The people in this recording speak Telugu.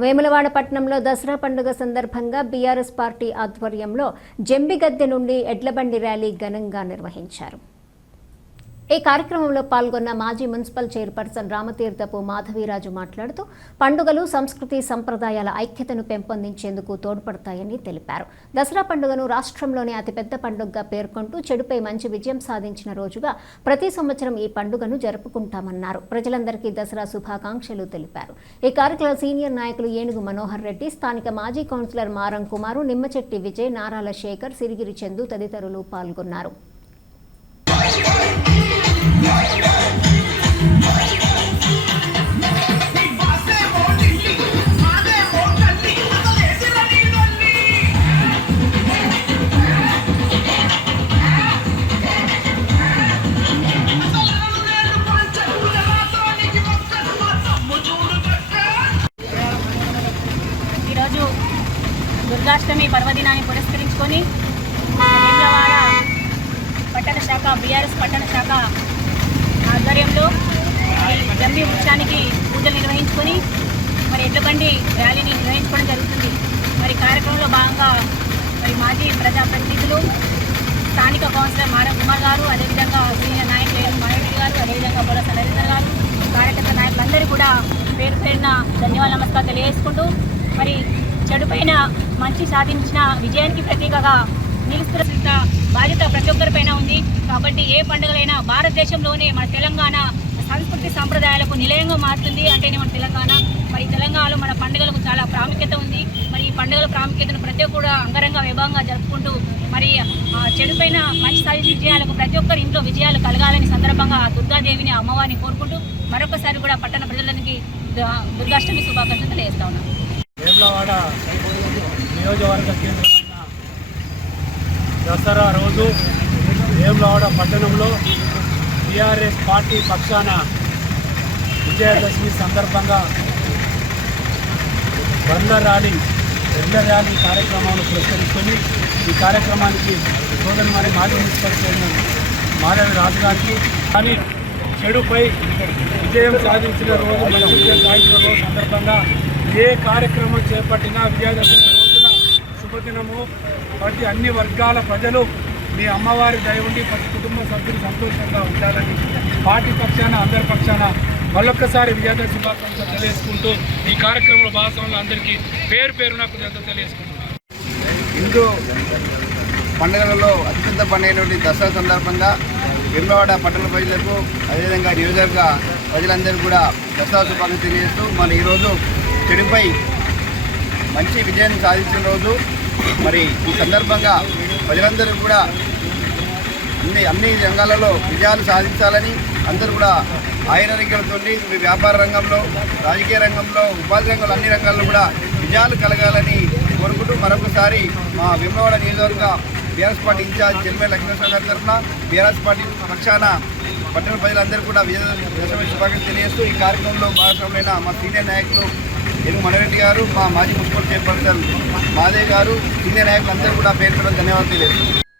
వేములవాడ పట్టణంలో దసరా పండుగ సందర్భంగా బీఆర్ఎస్ పార్టీ ఆధ్వర్యంలో జంబిగద్దె నుండి ఎడ్లబండి ర్యాలీ ఘనంగా నిర్వహించారు. ఈ కార్యక్రమంలో పాల్గొన్న మాజీ మున్సిపల్ చైర్పర్సన్ రామతీర్థపు మాధవీరాజు మాట్లాడుతూ పండుగలు సంస్కృతి సంప్రదాయాల ఐక్యతను పెంపొందించేందుకు తోడ్పడతాయని తెలిపారు. దసరా పండుగను రాష్ట్రంలోనే అతిపెద్ద పండుగగా పేర్కొంటూ చెడుపై మంచి విజయం సాధించిన రోజుగా ప్రతి సంవత్సరం ఈ పండుగను జరుపుకుంటామన్నారు. ప్రజలందరికీ దసరా శుభాకాంక్షలు తెలిపారు. ఈ కార్యక్రమంలో సీనియర్ నాయకులు ఏనుగు మనోహర్ రెడ్డి, స్థానిక మాజీ కౌన్సిలర్ మారం కుమారు, నిమ్మచెట్టి విజయ్, నారాల శేఖర్, సిరిగిరి చందు తదితరులు పాల్గొన్నారు. ఈరోజు దుర్గాష్టమి పర్వదినాన్ని పురస్కరించుకొని వేములవాడ పట్టణ శాఖ బీఆర్ఎస్ పట్టణ శాఖ ఆధ్వర్యంలో జంబి వృక్షానికి పూజలు నిర్వహించుకొని ఎడ్లబండి ర్యాలీని నిర్వహించుకోవడం జరుగుతుంది. కార్యక్రమంలో భాగంగా మాజీ ప్రజాప్రతినిధులు, స్థానిక కౌన్సిలర్ మారం కుమార్ గారు, అదేవిధంగా సీనియర్ నాయకులు ఏనుగు మనోహర్ రెడ్డి గారు, అదేవిధంగా బొలస నరేంద్ర గారు, కార్యకర్త నాయకులందరూ కూడా పేరు పేరున ధన్యవాదాలు నమస్కారం తెలియజేసుకుంటూ చెడుపైన మంచి సాధించిన విజయానికి ప్రతీకగా నిలుస్తున్న బాధ్యత ప్రతి ఒక్కరిపైన ఉంది. కాబట్టి ఏ పండుగలైనా భారతదేశంలోనే మన తెలంగాణ సంస్కృతి సంప్రదాయాలకు నిలయంగా మారుతుంది అంటేనే మన తెలంగాణ. తెలంగాణలో మన పండుగలకు చాలా ప్రాముఖ్యత ఉంది. ఈ పండుగల ప్రాముఖ్యతను ప్రతి ఒక్కరు అంగరంగ వైభవంగా జరుపుకుంటూ చెడుపైన మంచి సాధించిన విజయాలకు ప్రతి ఒక్కరి ఇంట్లో విజయాలు కలగాలని సందర్భంగా దుర్గాదేవిని అమ్మవారిని కోరుకుంటూ మరొకసారి కూడా పట్టణ ప్రజలందరికీ దుర్గాష్టమి శుభాకాంక్షలు తెలియజేస్తా ఉన్నాను. వేములవాడ నియోజకవర్గ కేంద్రమైన దసరా రోజు వేములవాడ పట్టణంలో టీఆర్ఎస్ పార్టీ పక్షాన విజయదశమి సందర్భంగా ఎడ్ల ర్యాలీ కార్యక్రమాన్ని పురస్కరించుకొని ఈ కార్యక్రమానికి సోదరుమారి మాజీ మున్సిపల్ చైర్మన్ మాధవి రాజు గారికి కానీ చెడుపై విజయం సాధించిన రోజు సందర్భంగా ఏ కార్యక్రమం చేపట్టినా విజయదశమి రోజున శుభదినము. ప్రతి అన్ని వర్గాల ప్రజలు మీ అమ్మవారి దయ ఉండి ప్రతి కుటుంబ సభ్యులు సంతోషంగా ఉండాలని పార్టీ పక్షాన అందరి పక్షాన మళ్ళొక్కసారి విజయదశమి శుభాకాంక్షలు తెలియజేసుకుంటూ ఈ కార్యక్రమంలో భాగస్వాములు అందరికీ పేరు పేరున తెలియజేసుకుంటున్నారు. హిందూ పండుగలలో అతిపెద్ద పండుగ నుండి దసరా సందర్భంగా వేములవాడ పట్టణ ప్రజలకు అదేవిధంగా నియోజకవర్గ ప్రజలందరూ కూడా దసరా శుభాకాంక్షలు తెలియజేస్తూ ఈరోజు చెడుపై మంచి విజయాన్ని సాధించిన రోజు. ఈ సందర్భంగా ప్రజలందరూ కూడా అన్ని రంగాలలో విజయాలు సాధించాలని అందరూ కూడా ఆయురారోగ్యాలతో వ్యాపార రంగంలో, రాజకీయ రంగంలో, ఉపాధి రంగంలో అన్ని రంగాల్లో కూడా విజయాలు కలగాలని కోరుకుంటూ మరొకసారి మా వేములవాడ నియోజకవర్గ బీఆర్ఎస్ పార్టీ ఇన్ఛార్జ్ చెల్మే లక్ష్మీనరసింహ గారి తరఫున బీఆర్ఎస్ పార్టీ పక్షాన పట్టణ ప్రజలందరూ కూడా విజయదశమి శుభాకాంక్షలు తెలియజేస్తూ ఈ కార్యక్రమంలో భాగస్వాములైన మా సీనియర్ నాయకులు ఏనుగు మనోహర్ రెడ్డి గారు, మా మాజీ మున్సిపల్ చైర్పర్సన్ మాధవి గారు, సీనియర్ నాయకులు అందరూ కూడా పేరు ధన్యవాదాలు తెలియజేస్తారు.